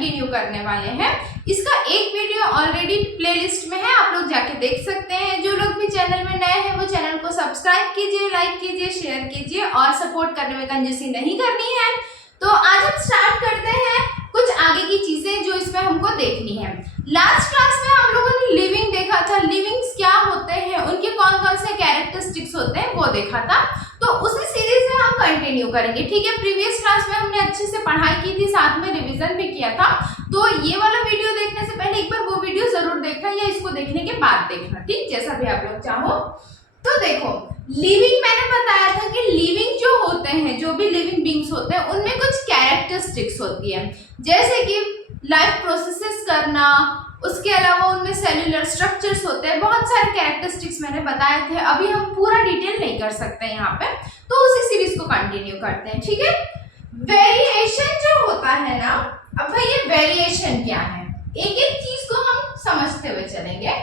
Continue करने वाले हैं। इसका एक वीडियो ऑलरेडी प्लेलिस्ट में है, आप लोग जाके देख सकते हैं। जो लोग भी चैनल में नए हैं वो चैनल को सब्सक्राइब कीजिए, लाइक कीजिए, शेयर कीजिए और सपोर्ट करने में कंजूसी नहीं करनी है। तो आज हम स्टार्ट करते हैं कुछ आगे की चीजें जो इसमें हमको देखनी है। लास्ट क्लास में हम लोगों ने लिविंग देखा था, लिविंग्स क्या होते हैं, उनके कौन कौन से कैरेक्टरिस्टिक्स होते हैं वो देखा था। तो उसी सीरीज में हम कंटिन्यू करेंगे, ठीक है। प्रीवियस क्लास में हमने अच्छे से पढ़ाई की थी, साथ में रिवीजन भी किया था। तो ये वाला वीडियो देखने से पहले एक बार वो वीडियो जरूर देखना या इसको देखने के बाद देखना, ठीक, जैसा भी आप लोग चाहो। तो देखो, लिविंग मैंने बताया था कि लिविंग जो होते हैं, जो भी लिविंग बींग्स होते हैं, उनमें कुछ कैरेक्टरिस्टिक्स होती है, जैसे कि लाइफ प्रोसेसेस करना, उसके अलावा उनमें सेल्यूलर स्ट्रक्चर्स होते हैं, बहुत सारे कैरेक्टरिस्टिक्स मैंने बताए थे। अभी हम पूरा डिटेल नहीं कर सकते यहाँ पे, तो उसी सीरीज को कंटिन्यू करते हैं, ठीक है। वेरिएशन जो होता है ना, अब भाई ये वेरिएशन क्या है, एक एक चीज को हम समझते हुए चलेंगे।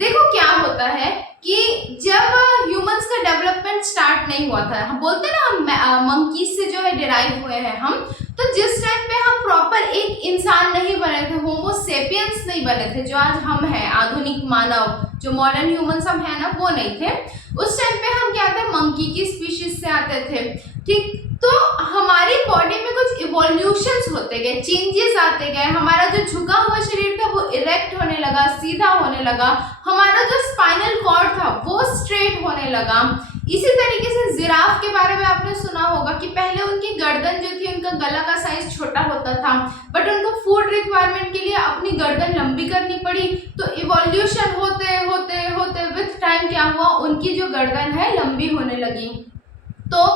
देखो क्या होता है कि जब ह्यूमंस का डेवलपमेंट स्टार्ट नहीं हुआ था, हम बोलते हैं ना हम मंकीज से जो है डिराइव हुए हैं हम, तो जिस टाइम पे हम प्रॉपर एक इंसान नहीं बने थे, होमो सेपियंस नहीं बने थे, जो आज हम हैं आधुनिक मानव, जो मॉडर्न ह्यूमंस हम हैं ना, वो नहीं थे। उस टाइम पे हम क्या थे, मंकी की स्पीशीज से आते थे, ठीक। तो हमारी बॉडी में कुछ इवोल्यूशंस होते गए, चेंजेस आते गए, हमारा जो झुका हुआ शरीर था वो इरेक्ट होने लगा, सीधा होने लगा, हमारा जो स्पाइनल कॉर्ड था वो स्ट्रेट होने लगा। इसी तरीके से जिराफ के बारे में आपने सुना होगा कि पहले उनकी गर्दन जो थी, उनका गला का साइज छोटा होता था, बट उनको फूड रिक्वायरमेंट के लिए अपनी गर्दन लंबी करनी पड़ी। तो इवोल्यूशन होते होते होते विथ टाइम क्या हुआ, उनकी जो गर्दन है लंबी होने लगी। तो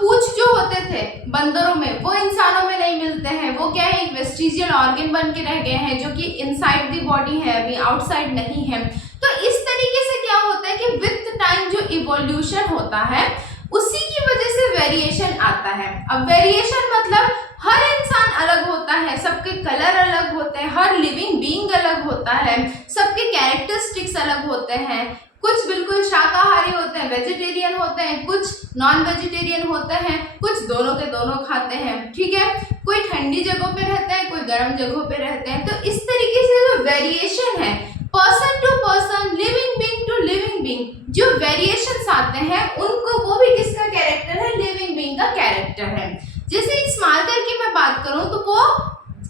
पूंछ जो होते थे बंदरों में, वो इंसानों में नहीं मिलते हैं, वो क्या है, एक वेस्टिजियल ऑर्गन बन के रह गए हैं, जो कि इनसाइड द बॉडी है, अभी आउटसाइड नहीं है। तो इस तरीके से क्या होता है कि विथ टाइम जो इवोल्यूशन होता है, उसी की वजह से वेरिएशन आता है। अब वेरिएशन मतलब हर इंसान अलग होता है, सबके कलर अलग होते हैं, हर लिविंग बीइंग अलग होता है, सबके कैरेक्टरिस्टिक्स अलग होते हैं। कुछ बिल्कुल शाकाहारी होते हैं, वेजिटेरियन होते हैं, कुछ नॉन वेजिटेरियन होते हैं, कुछ दोनों के दोनों खाते हैं, ठीक है। कोई ठंडी जगहों पे रहते हैं, कोई गर्म जगहों पे रहते हैं। तो इस तरीके से जो वेरिएशन है, person to person, living being to living being, जो वेरिएशंस आते हैं उनको, वो भी किसका कैरेक्टर है, लिविंग बीइंग का कैरेक्टर है। जैसे इस मार्कर की मैं बात करूं तो वो,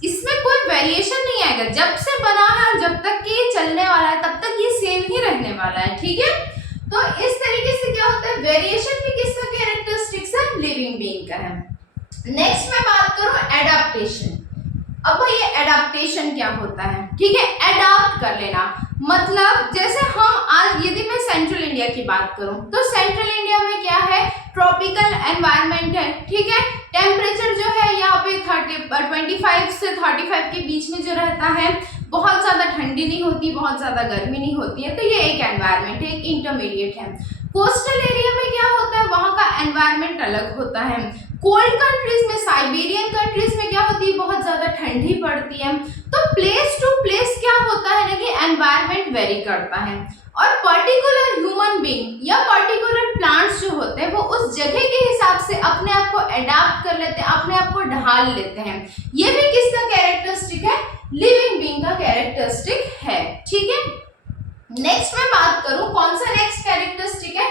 इसमें कोई वेरिएशन नहीं आएगा, जब से बना है और जब तक कि ये चलने वाला है तब तक ये सेम ही रहने वाला है, ठीक है। तो इस तरीके से क्या होता है, वेरिएशन भी किसका कैरेक्टरिस्टिक्स है, लिविंग बीइंग का है। नेक्स्ट मैं बात करूं एडाप्टेशन। अब ये एडाप्टेशन क्या होता है, ठीक है, एडाप्ट कर लेना, मतलब जैसे हम आज, यदि मैं सेंट्रल इंडिया की बात करूं तो सेंट्रल इंडिया में क्या है, ट्रॉपिकल एनवायरनमेंट है, ठीक है। टेम्परेचर जो है यहाँ पे 25 से 35 के बीच में जो रहता है, बहुत ज्यादा ठंडी नहीं होती, बहुत ज्यादा गर्मी नहीं होती है। तो ये एक एनवायरनमेंट है, एक इंटरमीडिएट है। कोस्टल एरिया में क्या होता है, वहां का एनवायरनमेंट अलग होता है। कोल्ड कंट्रीज में, साइबेरियन कंट्रीज में क्या होती है, बहुत ज्यादा ठंडी पड़ती है। तो प्लेस टू प्लेस क्या होता है ना कि एनवायरनमेंट वेरी करता है, और पर्टिकुलर ह्यूमन बीइंग या पर्टिकुलर प्लांट्स जो होते हैं वो उस जगह के हिसाब से अपने आप को एडाप्ट कर लेते हैं, अपने आप को ढाल लेते हैं। ये भी किसका कैरेक्टरिस्टिक है, लिविंग बीइंग का कैरेक्टरिस्टिक है, ठीक है। नेक्स्ट मैं बात करूं, कौन सा नेक्स्ट कैरेक्टरिस्टिक है,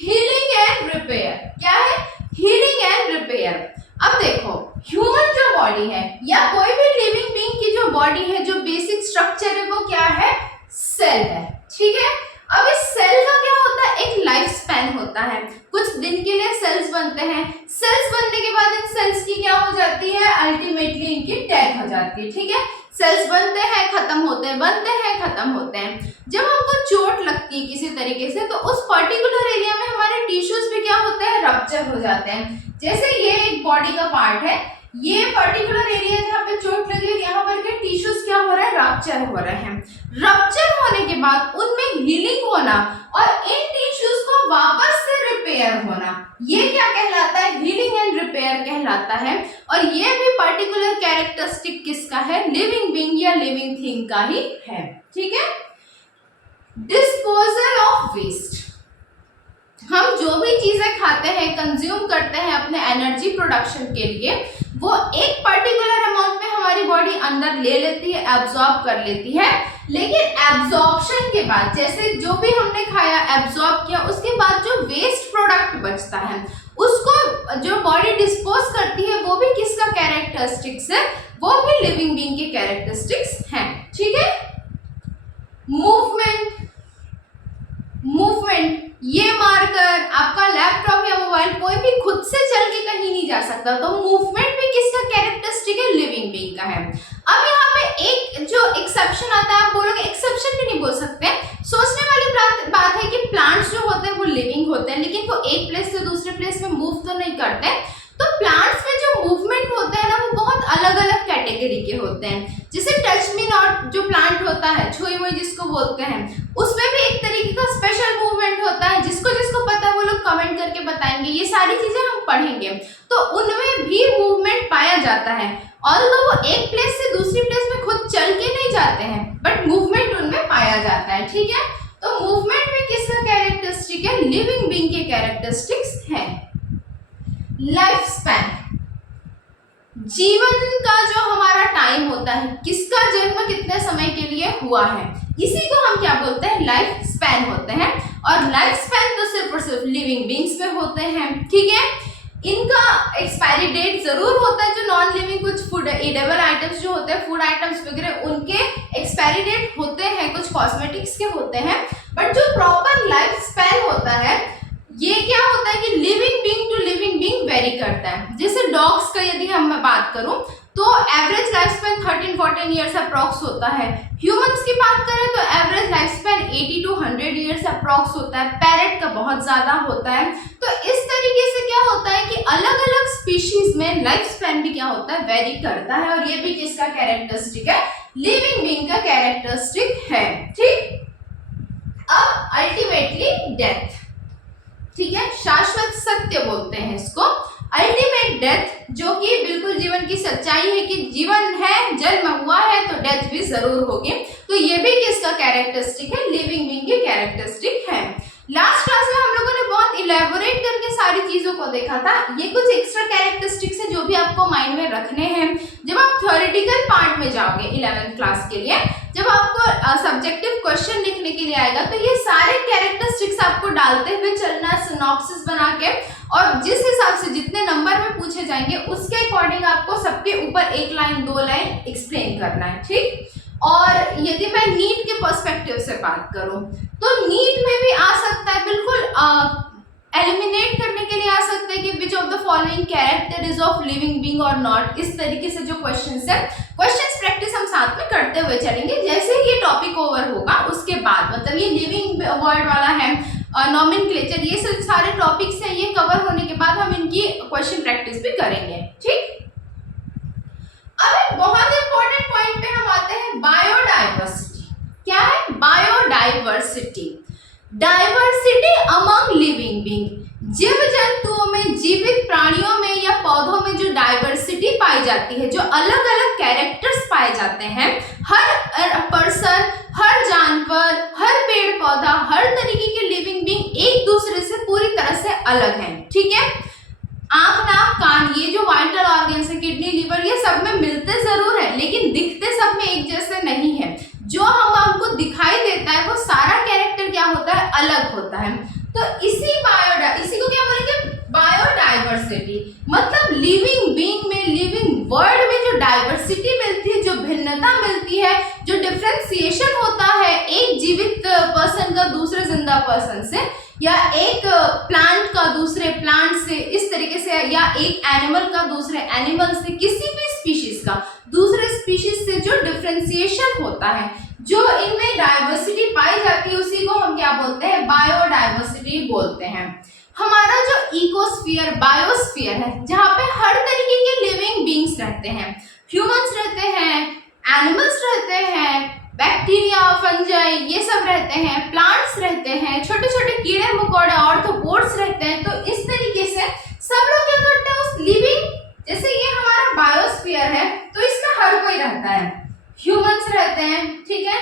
हीलिंग एंड रिपेयर। क्या है, हीलिंग एंड रिपेयर। अब देखो, ह्यूमन जो बॉडी है या कोई भी लिविंग बीइंग की जो बॉडी है, जो बेसिक स्ट्रक्चर है वो क्या है, सेल है, ठीक है। अब इस सेल का क्या होता है, एक लाइफ स्पैन होता है, कुछ दिन के लिए सेल्स बनते हैं, सेल्स बनने के बाद इन सेल्स की क्या हो जाती है, अल्टीमेटली इनकी डेथ हो जाती है, ठीक है। सेल्स बनते हैं, खत्म होते हैं, बनते हैं, खत्म होते हैं। जब हमको चोट लगती है किसी तरीके से, तो उस पर्टिकुलर एरिया में हमारे टिश्यूज भी क्या होते हैं, रप्चर हो जाते हैं। जैसे ये एक बॉडी का पार्ट है, ये पर्टिकुलर एरिया जहाँ पे चोट लगी है, यहाँ पर के टिश्यूज क्या हो रहा है, रप्चर हो रहे हैं। रप्चर होने के बाद उनमें हीलिंग होना और इन टिश्यूज को वापस से रिपेयर होना, ये क्या कहलाता है, हीलिंग एंड रिपेयर कहलाता है। और ये भी पर्टिकुलर कैरेक्टरिस्टिक किसका है, लिविंग बीइंग या लिविंग थिंग का ही है, ठीक है। डिस्पोजल ऑफ वेस्ट, हम जो भी चीजें खाते हैं, कंज्यूम करते हैं अपने एनर्जी प्रोडक्शन के लिए, वो एक पर्टिकुलर अमाउंट में हमारी बॉडी अंदर ले लेती है, एब्जॉर्ब कर लेती है, लेकिन एब्जॉर्प्शन के बाद जैसे जो भी हमने खाया एब्जॉर्ब किया, उसके बाद जो वेस्ट प्रोडक्ट बचता है उसको जो बॉडी डिस्पोज करती है वो भी किसका कैरेक्टरिस्टिक्स है, वो भी लिविंग बीइंग के कैरेक्टरिस्टिक्स हैं। ठीक है। मूवमेंट, मूवमेंट ये मारकर आपका लैपटॉप या मोबाइल कोई भी खुद से चल के कहीं नहीं जा सकता, तो मूवमेंट भी किसका कैरेक्टरिस्टिक है, लिविंग बीइंग का है। अब यहाँ पे एक जो एक्सेप्शन आता है, आप बोलोगे एक्सेप्शन भी नहीं बोल सकते, सोचने वाली बात है कि प्लांट्स जो होते हैं वो लिविंग होते हैं, लेकिन वो एक प्लेस से दूसरे प्लेस में मूव तो नहीं करते। तो प्लांट्स में जो मूवमेंट होता है ना वो बहुत अलग अलग कैटेगरी के होते हैं। जैसे टच मी नॉट जो प्लांट होता है, छुई मुई जिसको बोलते हैं, उसमें भी एक तरीके का स्पेशल मूवमेंट होता है। जिसको जिसको पता है वो लोग कमेंट करके बताएंगे, ये सारी चीजें हम पढ़ेंगे। तो उनमें भी मूवमेंट पाया जाता है, ऑल्दो वो एक प्लेस से दूसरी प्लेस में खुद चल के नहीं जाते हैं, बट मूवमेंट उनमें पाया जाता है। ठीक है। तो मूवमेंट में किसका कैरेक्टरिस्टिक है, लिविंग बीइंग के कैरेक्टरिस्टिक्स है। लाइफ स्पैन, जीवन का जो हमारा टाइम होता है, किसका जन्म कितने समय के लिए हुआ है, इसी को हम क्या बोलते हैं, लाइफ स्पैन होते हैं। और लाइफ स्पैन तो सिर्फ और सिर्फ लिविंग बीइंग्स में होते हैं। ठीक है। इनका एक्सपायरी डेट जरूर होता है, जो नॉन लिविंग कुछ फूड एडेबल आइटम्स जो होते हैं, फूड आइटम्स वगैरह, उनके एक्सपायरी डेट होते हैं, कुछ कॉस्मेटिक्स के होते हैं, बट जो प्रॉपर लाइफ स्पैन होता है ये क्या होता है कि living being to living being vary करता है। जैसे डॉग्स का यदि हम मैं बात करूं तो average life span 13-14 years approx होता है। ह्यूमंस की बात करें तो average life span 80 to 100 years approx होता है। पैरेट का बहुत ज्यादा होता है। तो इस तरीके से क्या होता है कि अलग अलग स्पीशीज में लाइफ स्पैन भी क्या होता है, वेरी करता है। और ये भी किसका कैरेक्टरिस्टिक है, लिविंग बीइंग का कैरेक्टरिस्टिक है। ठीक। अब अल्टीमेटली डेथ, ठीक है, शाश्वत सत्य बोलते हैं इसको, अल्टीमेट डेथ, जो कि बिल्कुल जीवन की सच्चाई है कि जीवन है, जन्म हुआ है तो डेथ भी जरूर होगी। तो ये भी किसका कैरेक्टरिस्टिक है, लिविंग बीइंग के कैरेक्टरिस्टिक है। लास्ट क्लास में हम लोगों ने बहुत इलेबोरेट करके सारी चीजों को देखा था। ये कुछ एक्स्ट्रा कैरेक्टरिस्टिक्स है जो भी आपको माइंड में रखने हैं जब आप थ्योरेटिकल पार्ट में जाओगे 11th क्लास के लिए। जब आपको सब्जेक्टिव क्वेश्चन लिखने के लिए आएगा तो ये सारे कैरेक्टरिस्टिक्स आपको डालते हुए चलना, सिनॉप्सिस बना के, और जिस हिसाब से जितने नंबर में पूछे जाएंगे उसके अकॉर्डिंग आपको सबके ऊपर 1 लाइन 2 लाइन एक्सप्लेन करना है। ठीक। और यदि मैं नीट के पर्सपेक्टिव से बात करूं तो नीट में भी आ सकता है, बिल्कुल एलिमिनेट करने के लिए आ सकता है कि which of the following character is of living being और नॉट। इस तरीके से जो क्वेश्चंस है, क्वेश्चंस प्रैक्टिस हम साथ में करते हुए चलेंगे। जैसे ही ये टॉपिक ओवर होगा उसके बाद, मतलब ये लिविंग वर्ड वाला है, नॉमेनक्लेचर, ये सब सारे टॉपिक्स हैं, ये कवर होने के बाद हम इनकी क्वेश्चन प्रैक्टिस भी करेंगे। ठीक। अब एक बहुत इंपॉर्टेंट पॉइंट पे हम आते हैं, बायोडाइवर्सिटी। क्या है biodiversity? Diversity among living being, जीव जंतुओं में, जीवित प्राणियों में या पौधों में जो डाइवर्सिटी पाई जाती है, जो अलग अलग कैरेक्टर्स पाए जाते हैं, हर पर्सन, हर जानवर, हर पेड़ पौधा, हर तरीके के लिविंग बीइंग एक दूसरे से पूरी तरह से अलग है। ठीक है। आंख, नाक, कान, ये जो वाइटल ऑर्गन्स है, किडनी, लिवर, ये सब में मिलते जरूर है लेकिन दिखते सब में एक जैसे नहीं है। जो हमको दिखाई देता है वो सारा कैरेक्टर क्या होता है, अलग होता है। तो इसी को क्या बोलेंगे, बायोडाइवर्सिटी। मतलब लिविंग बीइंग में, लिविंग वर्ल्ड में जो डाइवर्सिटी मिलती है, जो भिन्नता मिलती है, जो डिफरेंशिएशन होता है एक जीवित पर्सन का दूसरे जिंदा पर्सन से, या एक प्लांट का दूसरे प्लांट से, इस तरीके से, या एक एनिमल का दूसरे एनिमल से, किसी भी स्पीशीज का दूसरे स्पीशीज से जो डिफरेंशिएशन होता है, जो इनमें डाइवर्सिटी पाई जाती है, उसी को हम क्या बोलते हैं, बायोडाइवर्सिटी बोलते हैं। हमारा जो इकोस्फीयर, बायोस्फीयर है, जहाँ पे हर तरीके के लिविंग बीइंग्स रहते हैं, ह्यूमंस रहते हैं, एनिमल्स रहते हैं, बैक्टीरिया, फंजाई, ये सब रहते हैं, प्लांट्स रहते हैं, छोटे छोटे कीड़े मकोड़े, ऑर्थ्रोपोड्स रहते हैं। तो इस तरीके से सब लोग क्या करते हैं, उस लिविंग, जैसे ये हमारा बायोस्फीयर है तो इसमें हर कोई रहता है, ह्यूमंस रहते हैं, ठीक है,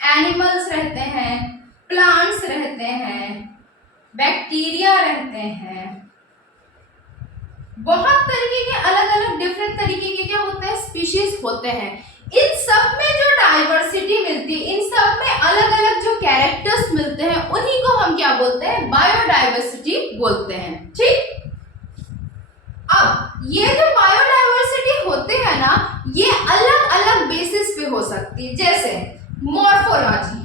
एनिमल्स रहते हैं, प्लांट्स रहते हैं, बैक्टीरिया रहते हैं, बहुत तरीके के अलग अलग डिफरेंट तरीके के क्या होते हैं, स्पीशीज होते हैं। इन सब में जो डाइवर्सिटी मिलती है, इन सब में अलग अलग जो कैरेक्टर्स मिलते हैं, उन्हीं को हम क्या बोलते हैं, बायोडाइवर्सिटी बोलते हैं। ठीक, अब ये जो बायोडाइवर्सिटी होते हैं ना, ये अलग अलग बेसिस पे हो सकती है। जैसे मॉर्फोलॉजी,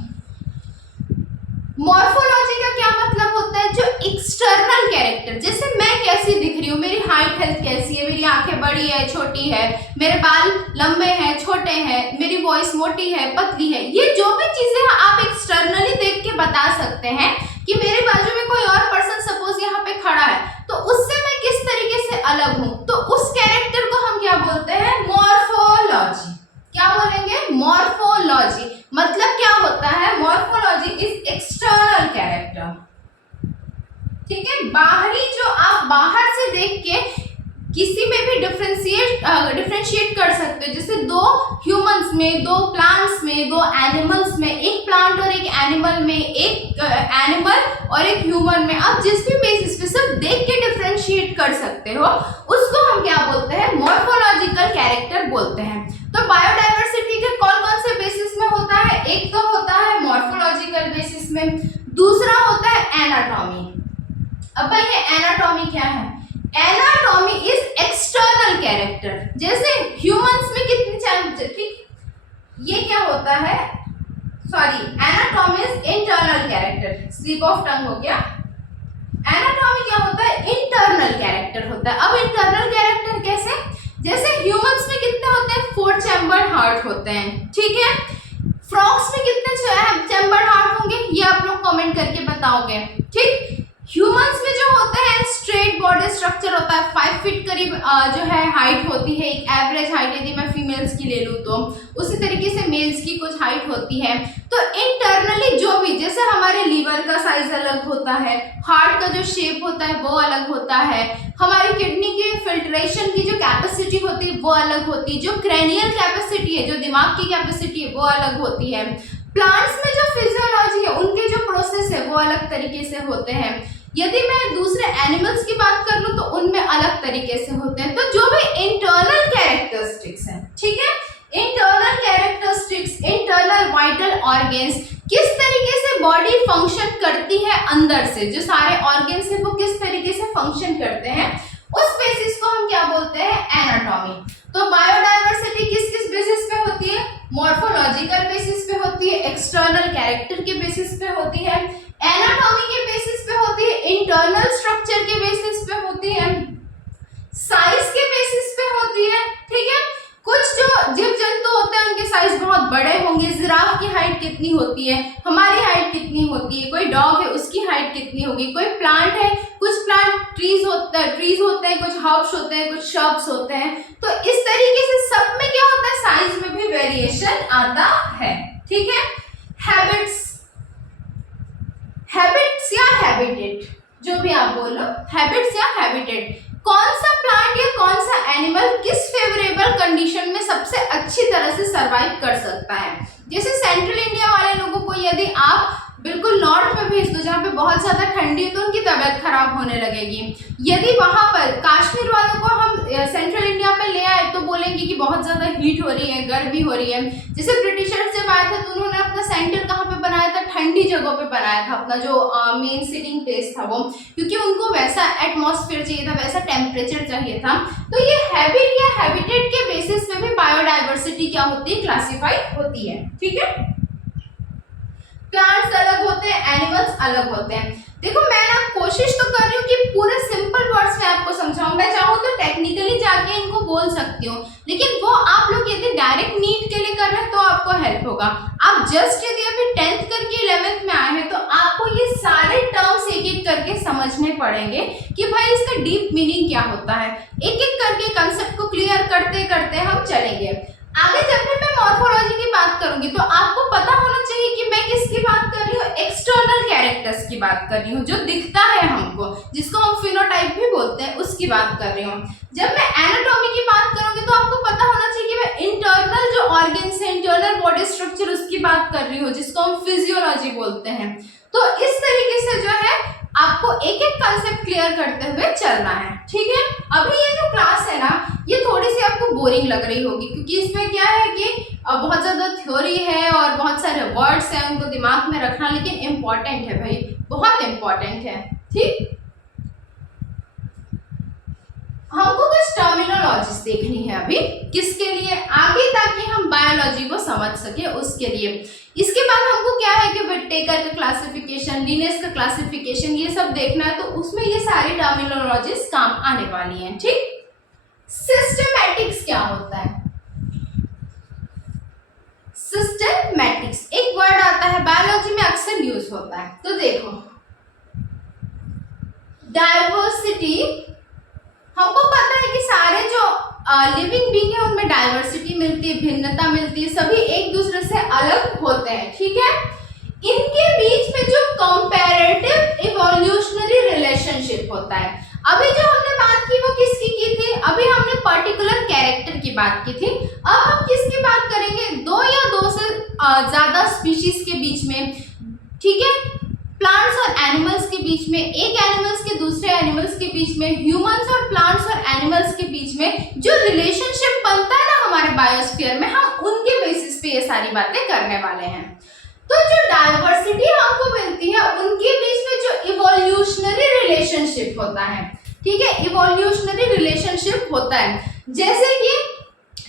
मॉर्फोलॉजी का क्या मतलब होता है, जो एक्सटर्नल कैरेक्टर, जैसे मैं कैसी दिख रही हूँ, मेरी हाइट हेल्थ कैसी है, मेरी आंखें बड़ी है छोटी है, मेरे बाल लंबे हैं छोटे हैं, मेरी वॉइस मोटी है पतली है, ये जो भी चीजें हैं आप एक्सटर्नली देख के बता सकते हैं कि मेरे बाजू में कोई और पर्सन सपोज यहाँ पे खड़ा है तो उससे मैं किस तरीके से अलग हूं, तो उस कैरेक्टर को हम क्या बोलते हैं, मॉर्फोलॉजी। क्या बोलेंगे, मॉर्फोलॉजी। मतलब क्या होता है, मॉर्फोलॉजी इज एक्सटर्नल कैरेक्टर। ठीक है, बाहरी जो आप बाहर से देख के किसी में भी डिफरेंशिएट कर सकते हो। जैसे दो ह्यूमंस में, दो प्लांट्स में, दो एनिमल्स में, एक प्लांट और एक एनिमल में, एक एनिमल और एक ह्यूमन में, आप जिस भी बेसिस पे सब देख के डिफरेंशिएट कर सकते हो, उसको हम क्या बोलते हैं, मॉर्फोलॉजिकल कैरेक्टर बोलते हैं। तो बायोडाइवर्सिटी के कौन कौन से बेसिस में होता है, एक तो होता है मॉर्फोलॉजिकल बेसिस में, दूसरा होता है एनाटॉमी। अब भाई ये एनाटॉमी क्या है, एनाटॉमी इज एक्सटर्नल कैरेक्टर। जैसे ह्यूमंस में कितनी चांस, ठीक, ये क्या होता है, sorry, anatomy is internal character, slip of tongue हो गया। एनाटॉमी क्या होता है, इंटरनल कैरेक्टर होता है। अब इंटरनल कैरेक्टर कैसे, जैसे ह्यूमंस में कितने होते हैं, 4 चैम्बर हार्ट होते हैं। ठीक है, फ्रॉग्स में कितने चैम्बर हार्ट होंगे, ये आप लोग कमेंट करके बताओगे। ठीक, ह्यूमंस में जो होते हैं स्ट्रेट बॉडी स्ट्रक्चर होता है, 5 फीट करीब जो है हाइट होती है, एक एवरेज हाइट यदि मैं फीमेल्स की ले लूँ तो, उसी तरीके से मेल्स की कुछ हाइट होती है। तो इंटरनली जो भी, जैसे हमारे लीवर का साइज अलग होता है, हार्ट का जो शेप होता है वो अलग होता है, हमारी किडनी की फिल्ट्रेशन की जो कैपेसिटी होती है वो अलग होती है, जो क्रेनियल कैपेसिटी है, जो दिमाग की कैपेसिटी है वो अलग होती है। प्लांट्स में जो फिजियोलॉजी है, उनके जो प्रोसेस है वो अलग तरीके से होते हैं। यदि मैं दूसरे एनिमल्स की बात कर लूं तो उनमें अलग तरीके से होते हैं। तो जो भी इंटरनल कैरेक्टरिस्टिक्स हैं, ठीक है, internal characteristics, internal vital organs, किस तरीके से बॉडी फंक्शन करती है अंदर से, जो सारे ऑर्गन्स हैं वो किस तरीके से फंक्शन करते हैं, उस बेसिस को हम क्या बोलते हैं, एनाटॉमी। तो बायोडाइवर्सिटी किस किस बेसिस पे होती है, मॉर्फोलॉजिकल बेसिस पे होती है, एक्सटर्नल कैरेक्टर के बेसिस पे होती है, एनाटॉमी के बेसिस पे होती है, इंटरनल स्ट्रक्चर के बेसिस पे होती है, साइज के बेसिस पे होती है। ठीक है, कुछ जो जीव जंतु होते हैं उनके साइज बहुत बड़े होंगे, जिराफ की हाइट कितनी होती है, हमारी हाइट कितनी होती है, कोई डॉग है उसकी हाइट कितनी होगी, कोई प्लांट है, कुछ प्लांट ट्रीज होते हैं, कुछ हर्ब्स होते हैं, कुछ श्रब्स होते हैं। तो इस तरीके से सब में क्या होता है, साइज में भी वेरिएशन आता है। ठीक है, हैबिट्स या हैबिटेट, जो भी आप बोलो, हैबिट्स या हैबिटेट, कौन सा प्लांट या कौन सा एनिमल किस फेवरेबल कंडीशन में सबसे अच्छी तरह से सरवाइव कर सकता है। जैसे सेंट्रल इंडिया वाले लोगों को यदि आप बिल्कुल नॉर्थ में भेज दो जहाँ पे बहुत ज्यादा ठंडी है तो उनकी तबीयत खराब होने लगेगी। यदि वहां पर कश्मीर वालों को हम सेंट्रल इंडिया पे ले आए तो बोलेंगे कि बहुत ज्यादा हीट हो रही है, गर्मी हो रही है। जैसे ब्रिटिशर्स जब आए थे तो उन्होंने अपना सेंटर कहाँ पे बनाया था, ठंडी जगहों पे बनाया था अपना जो मेन सीटिंग प्लेस था वो, क्योंकि उनको वैसा एटमॉस्फेयर चाहिए था, वैसा टेम्परेचर चाहिए था। तो ये हैबिट या हैबिटेट के बेसिस पे भी बायोडाइवर्सिटी क्या होती है, क्लासिफाई होती है। ठीक है, प्लांट्स अलग होते हैं, एनिमल्स अलग होते हैं। देखो मैं ना कोशिश तो कर रही हूँ कि पूरे सिंपल वर्ड्स में आपको समझाऊं, मैं चाहूँ तो टेक्निकली जाके इनको बोल सकती हूँ, लेकिन वो आप लोग यदि डायरेक्ट नीट के लिए कर रहे हैं तो आपको हेल्प होगा। आप जस्ट यदि अभी 10th करके 11th में आए हैं तो आपको ये सारे टर्म्स एक एक करके समझने पड़ेंगे कि भाई इसका डीप मीनिंग क्या होता है। एक एक करके कंसेप्ट को क्लियर करते करते हम चलेंगे आगे। जब भी मैं मॉर्फोलॉजी की बात करूंगी तो आपको पता होना चाहिए कि मैं किसकी बात कर रही हूँ, एक्सटर्नल कैरेक्टर्स की बात कर रही हूँ, जो दिखता है हमको, जिसको हम फिनोटाइप भी बोलते हैं, उसकी बात कर रही हूँ। जब मैं एनाटॉमी की बात करूंगी तो आपको पता होना चाहिए कि मैं इंटरनल जो ऑर्गन्स है, इंटरनल बॉडी स्ट्रक्चर, उसकी बात कर रही हूँ, जिसको हम फिजियोलॉजी बोलते हैं। तो इस तरीके से जो है आपको एक एक कंसेप्ट क्लियर करते हुए चलना है, ठीक है। अभी ये जो क्लास है ना, ये थोड़ी सी आपको बोरिंग लग रही होगी, क्योंकि इसमें क्या है कि बहुत ज्यादा थ्योरी है और बहुत सारे वर्ड्स हैं, उनको दिमाग में रखना लेकिन इम्पोर्टेंट है भाई, बहुत इम्पोर्टेंट है, ठीक। हमको कुछ टर्मिनोलॉजीज देखनी है अभी, किसके लिए, आगे ताकि हम बायोलॉजी को समझ सके उसके लिए। इसके बाद हमको क्या है कि विटेकर का क्लासिफिकेशन, लिनेस का क्लासिफिकेशन, ये सब देखना है, तो उसमें ये सारी टर्मिनोलॉजीज काम आने वाली हैं, ठीक। सिस्टमैटिक्स क्या होता है? सिस्टमैटिक्स एक वर्ड आता है, बायोलॉजी में अक्सर यूज होता है। तो देखो, डाइवर्सिटी, हमको पता है कि सारे जो लिविंग बीइंग है उनमें डाइवर्सिटी मिलती है, भिन्नता मिलती है, सभी एक दूसरे से अलग होते हैं, ठीक है। इनके बीच में जो कंपैरेटिव इवोल्यूशनरी रिलेशनशिप होता है, अभी जो हमने बात की वो किसकी की थी? अभी हमने पर्टिकुलर कैरेक्टर की बात की थी। अब हम किसकी बात करेंगे? दो या दो से ज्यादा स्पीशीज के बीच में, ठीक है, प्लांट्स और एनिमल्स के बीच में, एक एनिमल्स के दूसरे एनिमल्स के बीच में, ह्यूमंस और प्लांट्स और एनिमल्स के बीच में जो रिलेशनशिप बनता है ना हमारे बायोस्फीयर में, हम उनके बेसिस पे ये सारी बातें करने वाले हैं। तो जो डाइवर्सिटी हमको मिलती है उनके बीच में जो इवोल्यूशनरी रिलेशनशिप होता है, ठीक है, इवोल्यूशनरी रिलेशनशिप होता है, जैसे कि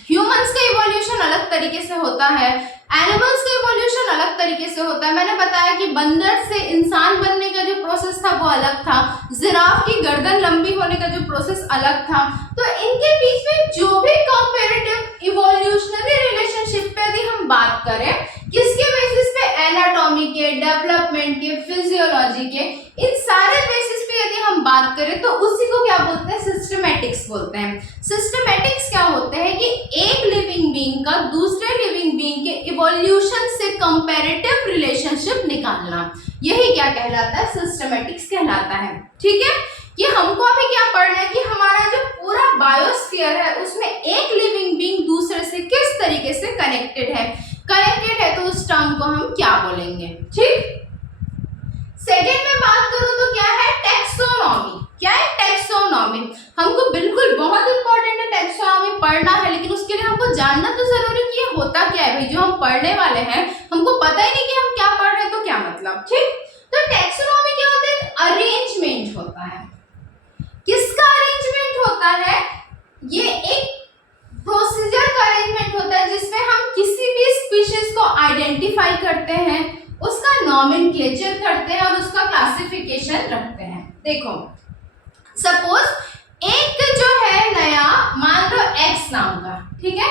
ह्यूमंस का इवोल्यूशन अलग तरीके से होता है, एनिमल्स का इवोल्यूशन अलग तरीके से होता है। मैंने बताया कि बंदर से इंसान बनने का जो प्रोसेस था वो अलग था, जिराफ की गर्दन लंबी होने का जो प्रोसेस अलग था। तो इनके बीच में जो भी कंपैरेटिव इवोल्यूशनरी रिलेशनशिप पे यदि हम बात करें, किसके बेसिस पे? एनाटॉमी के, डेवलपमेंट के, फिजियोलॉजी के, इन सारे बेसिस पे यदि हम बात करें तो उसी को क्या बोलते हैं? सिस्टमैटिक्स बोलते हैं। सिस्टमैटिक्स क्या होते हैं कि एक लिविंग बीइंग का दूसरे लिविंग बीइंग के इवोल्यूशन से कंपैरेटिव रिलेशनशिप निकालना, यही क्या कहलाता है? सिस्टमैटिक्स कहलाता है, ठीक है। कि हमको अभी क्या पढ़ना है कि हमारा जो पूरा बायोस्फीयर है उसमें एक लिविंग बीइंग दूसरे से किस तरीके से कनेक्टेड है, तो उस टर्म को हम क्या बोलेंगे, ठीक। सेकेंड में बात करूं तो क्या है? टैक्सोनॉमी। क्या है? टैक्सोनॉमी। हमको बिल्कुल बहुत इंपॉर्टेंट है, टैक्सोनॉमी पढ़ना है, लेकिन उसके लिए हमको जानना तो जरूरी कि ये होता क्या है भाई, जो हम पढ़ने वाले हैं हमको पता ही नहीं कि हम क्या पढ़ रहे हैं, तो क्या मतलब, ठीक। तो टैक्सोनॉमी क्या होता है? अरेंजमेंट होता है। किसका अरेंजमेंट होता है? ये एक प्रोसीजर का अरेंजमेंट होता है जिसमें हम किसी भी स्पीशीज को आइडेंटिफाई करते हैं, उसका नॉमेनक्लेचर करते हैं और उसका क्लासिफिकेशन रखते हैं। देखो, सपोज एक जो है नया, मान लो एक्स नाम का, ठीक है,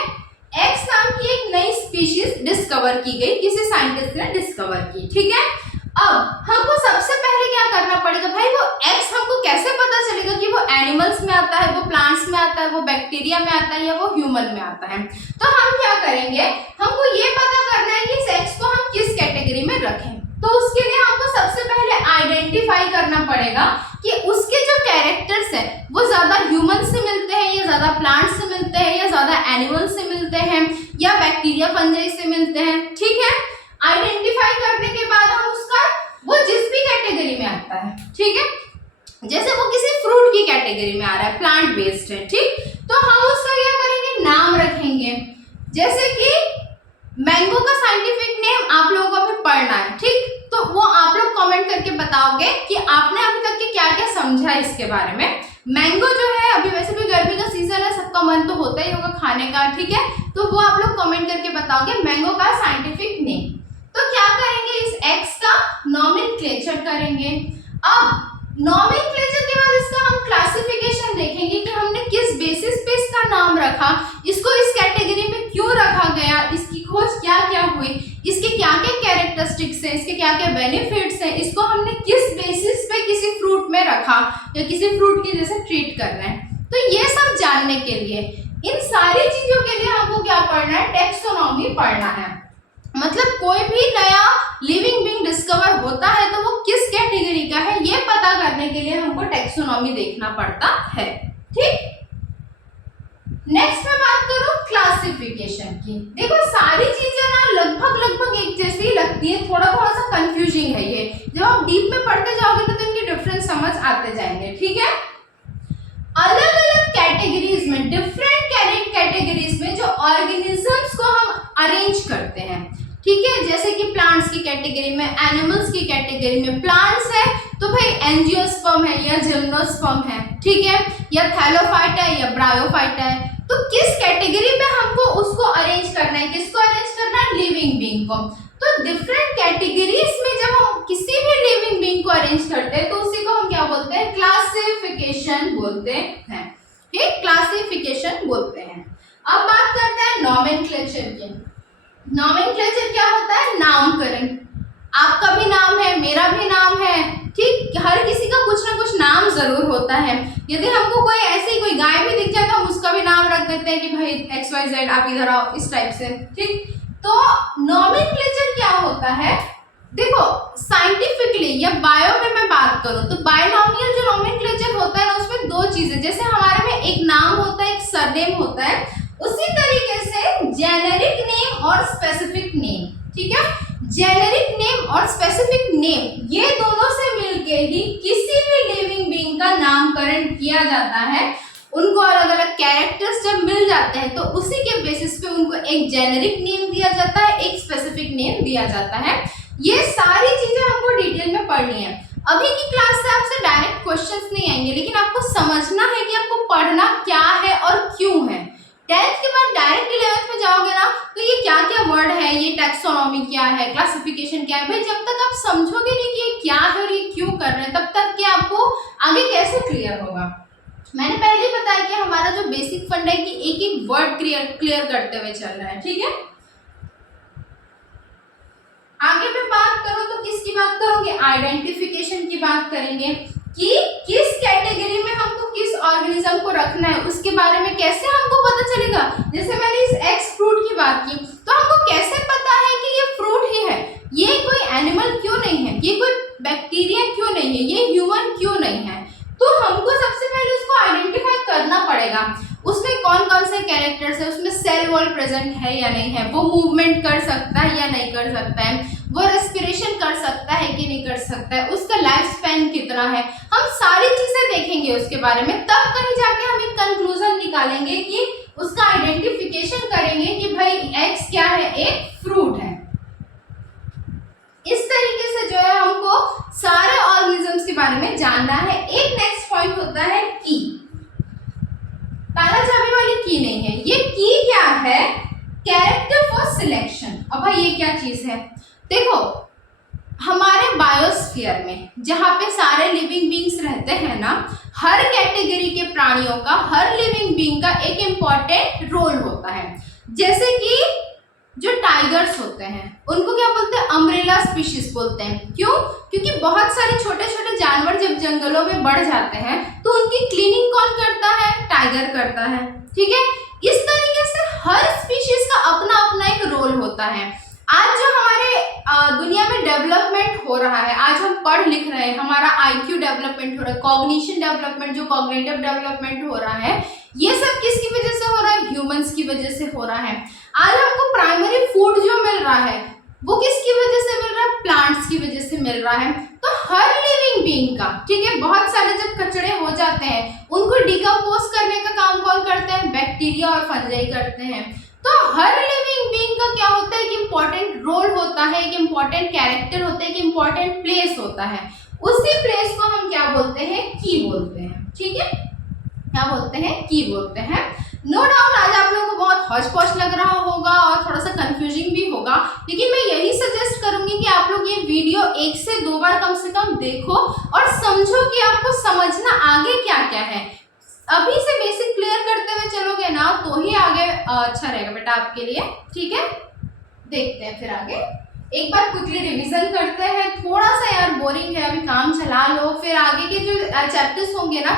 एक्स नाम की एक नई स्पीशीज डिस्कवर की गई, किसी साइंटिस्ट ने डिस्कवर की, ठीक है। अब हमको सबसे पहले क्या करना पड़ेगा भाई, वो एक्स हमको कैसे पता चलेगा कि वो एनिमल्स में आता है, वो प्लांट्स में आता है, वो बैक्टीरिया में आता है या वो ह्यूमन में आता है? तो हम क्या करेंगे, हमको ये पता करना है कि इस एक्स को हम किस कैटेगरी में रखें। तो उसके लिए हमको सबसे पहले आइडेंटिफाई करना पड़ेगा कि उसके जो कैरेक्टर्स हैं वो ज्यादा ह्यूमन से मिलते हैं या ज्यादा प्लांट से मिलते हैं या ज्यादा एनिमल से मिलते हैं या बैक्टीरिया फंजाई से मिलते हैं, ठीक है। आइडेंटिफाई करने के बाद हम उसका, वो जिस भी कैटेगरी में आता है, ठीक है, जैसे वो किसी फ्रूट की कैटेगरी में आ रहा है, प्लांट बेस्ड है, ठीक, तो हम उसका क्या करेंगे? नाम रखेंगे। जैसे कि मैंगो का साइंटिफिक नेम आप लोगों को अभी पढ़ना है, ठीक, तो वो आप लोग कमेंट करके बताओगे कि आपने अभी तक के क्या क्या समझा इसके बारे में। मैंगो जो है, अभी वैसे भी गर्मी का सीजन है, सबका मन तो होता ही होगा खाने का, ठीक है, तो वो आप लोग कमेंट करके बताओगे मैंगो का साइंटिफिक नेम। तो क्या करेंगे, इस एक्स का नॉमेनक्लेचर करेंगे। अब नॉमेनक्लेचर के बाद इसका हम क्लासिफिकेशन देखेंगे कि हमने किस बेसिस पे इसका नाम रखा, इसको इस कैटेगरी में क्यों रखा गया, इसकी खोज क्या क्या हुई, इसके क्या क्या कैरेक्टरिस्टिक्स हैं, इसके क्या क्या बेनिफिट्स हैं, इसको हमने किस बेसिस पे किसी फ्रूट में रखा या किसी फ्रूट की जैसे ट्रीट कर रहे हैं। तो ये सब जानने के लिए, इन सारी चीजों के लिए हमको क्या पढ़ना है? टैक्सोनॉमी पढ़ना है। मतलब कोई भी नया लिविंग बीइंग डिस्कवर होता है तो वो किस कैटेगरी का है, ये पता करने के लिए हमको टैक्सोनॉमी देखना पड़ता है, ठीक। नेक्स्ट मैं बात करूं क्लासिफिकेशन की। देखो, सारी चीजें ना लगभग एक जैसी ही लगती है, थोड़ा सा कंफ्यूजिंग है ये। जब आप डीप में पढ़ते जाओगे तो इनके डिफरेंस समझ आते जाएंगे, ठीक है। अलग अलग कैटेगरीज में, डिफरेंट कैटेगरीज में जो ऑर्गेनिजम्स को हम अरेंज करते हैं, ठीक है। जैसे कि प्लांट्स की कैटेगरी में, एनिमल्स की कैटेगरी में, प्लांट्स है तो भाई एंजियोस्पर्म है या जिम्नोस्पर्म है, ठीक है, या थैलोफाइट है या ब्रायोफाइट है। तो किस कैटेगरी में हमको उसको अरेंज करना है, किसको अरेंज करना है, लिविंग बीइंग को। तो डिफरेंट कैटेगरीज में जब हम किसी भी लिविंग बीइंग को अरेंज करते हैं तो उसी को हम क्या बोलते हैं, क्लासिफिकेशन बोलते हैं, ठीक, क्लासिफिकेशन बोलते हैं। अब बात करते हैं नॉमेनक्लेचर की। नॉमेनक्लेचर क्या होता है, नामकरण। आपका भी नाम है, मेरा भी नाम है, ठीक, हर किसी का कुछ ना कुछ नाम जरूर होता है। यदि हमको कोई ऐसी कोई गाय भी दिख जाए तो हम उसका भी नाम रख देते हैं कि भाई XYZ आप इधर आओ, इस टाइप से, ठीक। तो नॉमेनक्लेचर क्या होता है, देखो साइंटिफिकली या बायो में मैं बात करूं तो बायनॉमियल जो नॉमेनक्लेचर होता है ना, उसमें दो चीजें, जैसे हमारे में एक नाम होता है, एक सरनेम होता है, उसी तरीके से जेनेरिक नेम और स्पेसिफिक नेम, ठीक है। जेनेरिक नेम और स्पेसिफिक नेम ये दोनों से मिलके ही किसी भी लिविंग बीइंग का नामकरण किया जाता है। उनको अलग अलग कैरेक्टर्स जब मिल जाते हैं तो उसी के बेसिस पे उनको एक जेनेरिक नेम दिया जाता है, एक स्पेसिफिक नेम दिया जाता है। ये सारी चीजें हमको डिटेल में पढ़नी है। अभी की क्लास से आपसे डायरेक्ट क्वेश्चंस नहीं आएंगे, लेकिन आपको समझना है कि आपको पढ़ना क्या है और क्यों है। 10th के बाद डायरेक्ट 11th में जाओगे ना तो ये क्या क्या वर्ड है, ये टैक्सोनॉमी क्या है, क्लासिफिकेशन क्या है, भाई जब तक आप समझोगे नहीं कि ये क्या है और ये क्यों कर रहे हैं, तब तक कि आपको आगे कैसे क्लियर होगा। मैंने पहले ही बताया कि हमारा जो बेसिक फंड है कि एक एक वर्ड क्लियर करते हुए चल रहा है, ठीक है। आगे मैं बात करूं तो किसकी बात करूंगी, आइडेंटिफिकेशन की बात करेंगे कि किस कैटेगरी में हमको किस ऑर्गेनिज्म को रखना है, उसके बारे में कैसे हमको पता चलेगा। जैसे मैंने इस एक्स फ्रूट की बात की तो हमको कैसे पता है कि ये फ्रूट ही है, ये कोई एनिमल क्यों नहीं है, ये कोई बैक्टीरिया क्यों नहीं है, ये ह्यूमन क्यों नहीं है। तो हमको सबसे पहले उसको आइडेंटिफाई करना पड़ेगा, उसमें कौन कौन से कैरेक्टर्स है, उसमें सेल वॉल प्रेजेंट है या नहीं है, वो मूवमेंट कर सकता है या नहीं कर सकता है, वो रेस्पिरेशन कर सकता है कि नहीं कर सकता है, उसका लाइफ स्पैन कितना है, हम सारी चीजें देखेंगे उसके बारे में। तब कहीं जाके हम एक कंक्लूजन निकालेंगे कि उसका आइडेंटिफिकेशन करेंगे कि भाई एक्स क्या है, एक फ्रूट है। इस तरीके से जो है हमको सारे ऑर्गेनिजम्स के बारे में जानना है। एक नेक्स्ट पॉइंट होता है की। ताला चाबी वाली की नहीं है, ये की क्या है, कैरेक्टर फॉर सिलेक्शन। अब भाई ये क्या चीज है, देखो हमारे बायोस्फीयर में जहाँ पे सारे लिविंग बीइंग्स रहते हैं ना, हर कैटेगरी के प्राणियों का, हर लिविंग बीइंग का एक इम्पॉर्टेंट रोल होता है। जैसे कि जो टाइगर्स होते हैं उनको क्या बोलते हैं, अम्ब्रेला स्पीशीज बोलते हैं। क्यों, क्योंकि बहुत सारे छोटे छोटे जानवर जब जंगलों में बढ़ जाते हैं तो उनकी क्लीनिंग कौन करता है, टाइगर करता है, ठीक है। इस तरीके से हर स्पीशीज का अपना अपना एक रोल होता है। आज जो हमारे दुनिया में डेवलपमेंट हो रहा है, आज हम पढ़ लिख रहे हैं, हमारा IQ डेवलपमेंट हो रहा है, कॉग्निशन डेवलपमेंट, जो कॉग्निटिव डेवलपमेंट हो रहा है, ये सब किसकी वजह से हो रहा है, ह्यूमंस की वजह से हो रहा है। आज हमको प्राइमरी फूड जो मिल रहा है वो किसकी वजह से मिल रहा है, प्लांट्स की वजह से मिल रहा है। तो हर लिविंग बीइंग का, ठीक है, बहुत सारे जब कचरे हो जाते हैं उनको डिकम्पोज करने का काम कौन करते हैं, बैक्टीरिया और फंजाई करते हैं। तो हर लिविंग बीइंग का क्या होता है, एक इम्पॉर्टेंट रोल होता है, एक इम्पॉर्टेंट कैरेक्टर होता है, एक इम्पॉर्टेंट प्लेस होता है। उसी प्लेस को हम क्या बोलते हैं, की बोलते हैं, ठीक है, क्या बोलते हैं, की बोलते हैं। नो डाउट आज आप लोगों को बहुत हौच पौच लग रहा होगा और थोड़ा सा कंफ्यूजिंग भी होगा, लेकिन मैं यही सजेस्ट करूंगी कि आप लोग ये वीडियो 1 से 2 बार कम से कम देखो और समझो कि आपको समझना आगे क्या क्या है। अभी से बेसिक क्लियर करते हुए चलोगे ना तो ही आगे अच्छा रहेगा बेटा आपके लिए, ठीक है। देखते हैं फिर आगे, एक बार क्विकली रिवीजन करते हैं। थोड़ा सा यार बोरिंग है, अभी काम चला लो, फिर आगे के जो चैप्टर्स होंगे ना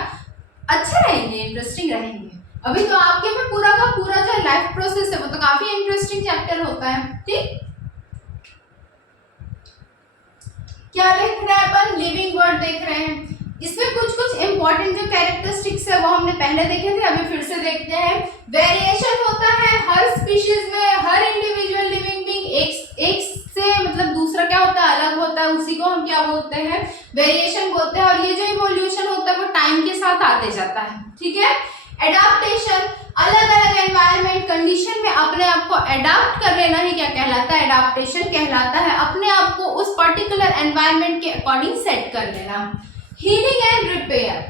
अच्छे रहेंगे, इंटरेस्टिंग रहेंगे। अभी तो आपके में पूरा का पूरा जो लाइफ प्रोसेस है वो तो काफी इंटरेस्टिंग चैप्टर होता है, ठीक। क्या देख रहे हैं अपन, लिविंग वर्ड देख रहे हैं। इसमें कुछ कुछ इंपॉर्टेंट जो कैरेक्टरिस्टिक्स है वो हमने पहले देखे थे, अभी फिर से देखते हैं। वेरिएशन होता है हर स्पीशीज में, हर इंडिविजुअल लिविंग बीइंग एक से मतलब दूसरा क्या होता है, अलग होता है, उसी को हम क्या बोलते हैं, वेरिएशन बोलते हैं। और ये जो इवोल्यूशन होता है वो टाइम के साथ आते जाता है, ठीक है। एडाप्टेशन, अलग अलग एनवायरमेंट कंडीशन में अपने आप को एडाप्ट कर लेना ही क्या कहलाता है, एडाप्टेशन कहलाता है। अपने आप को उस पर्टिकुलर एनवायरमेंट के अकॉर्डिंग सेट कर लेना। हीलिंग एंड रिपेयर,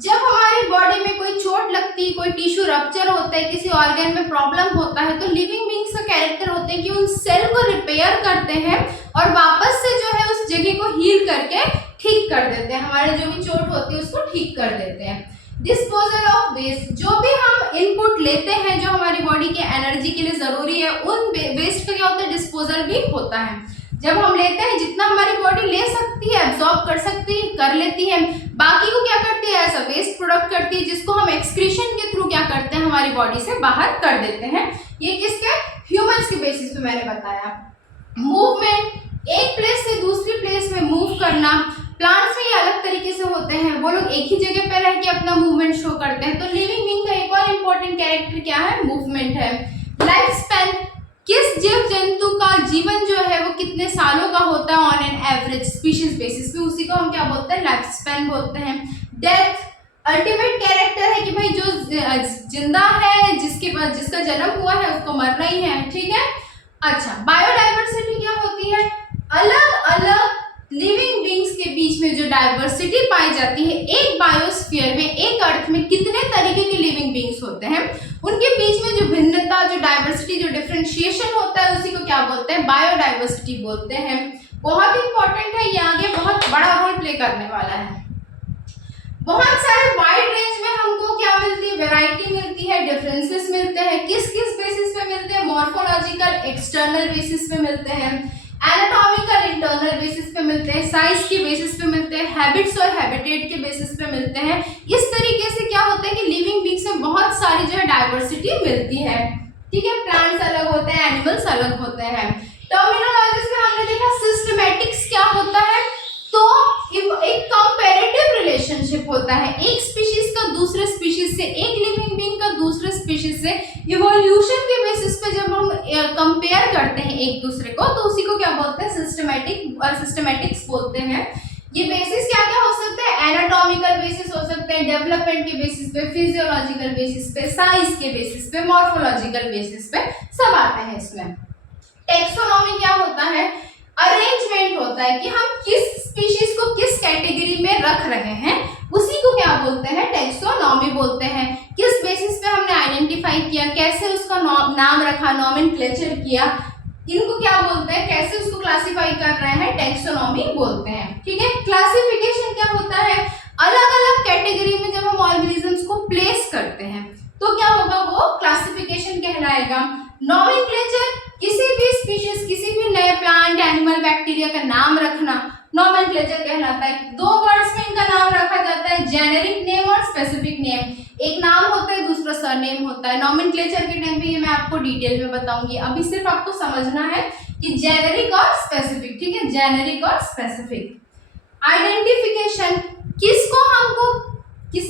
जब हमारी बॉडी में कोई चोट लगती है, कोई टिश्यू रप्चर होता है, किसी ऑर्गन में प्रॉब्लम होता है, तो लिविंग बीइंग्स का कैरेक्टर होते हैं कि उन सेल को रिपेयर करते हैं और वापस से जो है उस जगह को हील करके ठीक कर देते हैं, हमारे जो भी चोट होती है उसको ठीक कर देते हैं। डिस्पोजल ऑफ वेस्ट, जो भी हम इनपुट लेते हैं जो हमारी बॉडी के एनर्जी के लिए जरूरी है, उन वेस्ट का क्या होता है, डिस्पोजल भी होता है। जब हम लेते हैं जितना हमारी बॉडी ले सकती है, एब्जॉर्ब कर सकती है, कर लेती है, बाकी को क्या करती है, ऐसा वेस्ट प्रोडक्ट करती है, जिसको हम एक्सक्रीशन के थ्रू क्या करते हैं, हमारी बॉडी से बाहर कर देते हैं। ये किसके, ह्यूमंस के बेसिस पे मैंने बताया। मूवमेंट, एक प्लेस से दूसरी प्लेस में मूव करना, प्लांट्स में ये अलग तरीके से होते हैं, वो लोग एक ही जगह पे रह के अपना मूवमेंट शो करते हैं। तो लिविंग बीइंग का एक और इम्पोर्टेंट कैरेक्टर क्या है, मूवमेंट है। लाइफ स्पैन, किस जीव जंतु का जीवन जो है वो कितने सालों का होता है on an average species basis पे, उसी को हम क्या बोलते हैं, लाइफ स्पैन बोलते हैं। डेथ, अल्टीमेट कैरेक्टर है कि भाई जो जिंदा है, जिसका जन्म हुआ है उसको मरना ही है, ठीक है। अच्छा, बायोडाइवर्सिटी क्या होती है, अलग अलग लिविंग बीइंग्स के बीच में जो डाइवर्सिटी पाई जाती है, एक बायोस्फीयर में, एक अर्थ में कितने तरीके के लिविंग बीइंग्स होते हैं, उनके बीच में जो भिन्नता, जो डाइवर्सिटी, जो डिफरेंशिएशन होता है, उसी को क्या बोलते हैं, बायोडाइवर्सिटी बोलते हैं। बहुत इंपॉर्टेंट है, ये आगे बहुत बड़ा रोल प्ले करने वाला है। बहुत सारे वाइड रेंज में हमको क्या मिलती है, वैरायटी मिलती है, डिफरेंसेस मिलते हैं। किस किस बेसिस पे मिलते हैं, मॉर्फोलॉजिकल एक्सटर्नल बेसिस पे मिलते हैं, एनाटॉमिकल इंटरनल बेसिस पे मिलते हैं, साइज के बेसिस पे मिलते हैं, हैबिट्स और हैबिटेट के बेसिस पे मिलते हैं। इस तरीके से क्या होता है कि लिविंग बीइंग्स में बहुत सारी जो है डाइवर्सिटी मिलती है, ठीक है। प्लांट्स अलग होते हैं, एनिमल्स अलग होते हैं। टर्मिनोलॉजीज में हमने देखा सिस्टमैटिक्स क्या होता है, तो एक कंपैरेटिव रिलेशनशिप होता है, एक स्पीशीज का दूसरे स्पीशीज से, एक लिविंग बीइंग का दूसरे स्पीशीज से इवोल्यूशन के बेसिस पे जब हम कंपेयर करते हैं एक दूसरे को, तो उसी को क्या बोलते हैं, सिस्टमैटिक्स बोलते हैं। ये बेसिस क्या क्या हो सकते हैं, एनाटॉमिकल बेसिस हो सकते हैं, डेवलपमेंट के बेसिस पे, फिजियोलॉजिकल बेसिस पे, साइज के बेसिस पे, मॉर्फोलॉजिकल बेसिस पे सब आते हैं इसमें। टेक्सोनॉमी क्या होता है, अरेंजमेंट होता है कि हम किस स्पीशीज को किस कैटेगरी में रख रहे हैं, उसी को क्या बोलते हैं, टेक्सोनॉमी बोलते हैं। किस बेसिस पे हमने आइडेंटिफाई किया, कैसे उसका नाम रखा, नॉमेनक्लेचर किया, इनको क्या बोलते हैं, कैसे उसको क्लासिफाई कर रहे हैं, टेक्सोनॉमी बोलते हैं, ठीक है। क्लासिफिकेशन क्या होता है, अलग अलग कैटेगरी में जब हम ऑर्गेनिजम्स को प्लेस करते हैं तो क्या होगा, वो क्लासिफिकेशन कहलाएगा। नॉमेनक्लेचर, किसी भी स्पीशीज, किसी भी नए प्लांट, एनिमल, बैक्टीरिया का नाम रखना नॉमेनक्लेचर कहलाता है। दो वर्ड्स में इनका नाम रखा जाता है, जेनेरिक नेम और स्पेसिफिक नेम। एक नाम होता है, दूसरा सरनेम होता है। नॉमेनक्लेचर के टाइम पे ये मैं आपको डिटेल में बताऊंगी, अभी सिर्फ आपको समझना है कि जेनेरिक और स्पेसिफिक, ठीक है, जेनेरिक और स्पेसिफिक। आइडेंटिफिकेशन, किसको हमको किस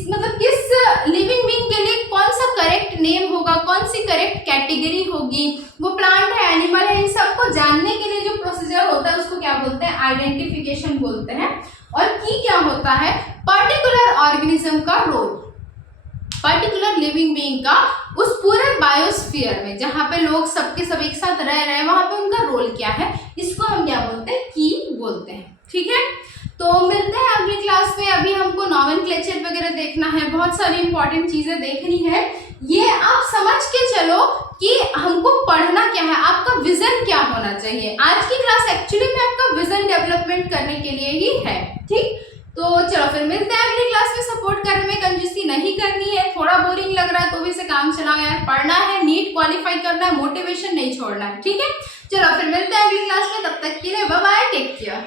लिविंग बीइंग के लिए कौन सा करेक्ट नेम होगा, कौन सी करेक्ट कैटेगरी होगी, वो प्लांट है, एनिमल है, इन सबको जानने के लिए जो प्रोसीजर होता है उसको क्या बोलते हैं, आइडेंटिफिकेशन बोलते हैं। और की क्या होता है, पर्टिकुलर ऑर्गेनिज्म का रोल, पर्टिकुलर लिविंग बीइंग का उस पूरे बायोस्फीयर में जहाँ पे लोग सबके सब एक साथ रह रहे हैं, वहां पे उनका रोल क्या है, इसको हम क्या बोलते हैं, की बोलते हैं, ठीक है। तो मिलते हैं अगली क्लास में। अभी हमको नॉमेनक्लेचर वगैरह देखना है, बहुत सारी इंपॉर्टेंट चीजें देखनी है। ये आप समझ के चलो कि हमको पढ़ना क्या है, आपका विजन क्या होना चाहिए। आज की क्लास एक्चुअली में आपका विजन डेवलपमेंट करने के लिए ही है, ठीक। तो चलो फिर मिलते हैं अगली क्लास में। सपोर्ट करने में कंजूसी नहीं करनी है, थोड़ा बोरिंग लग रहा है तो भी इसे काम चलाओ यार, पढ़ना है, नीट क्वालिफाई करना है, मोटिवेशन नहीं छोड़ना है, ठीक है। चलो फिर मिलते हैं अगली क्लास में, तब तक के लिए बाय बाय, टेक केयर।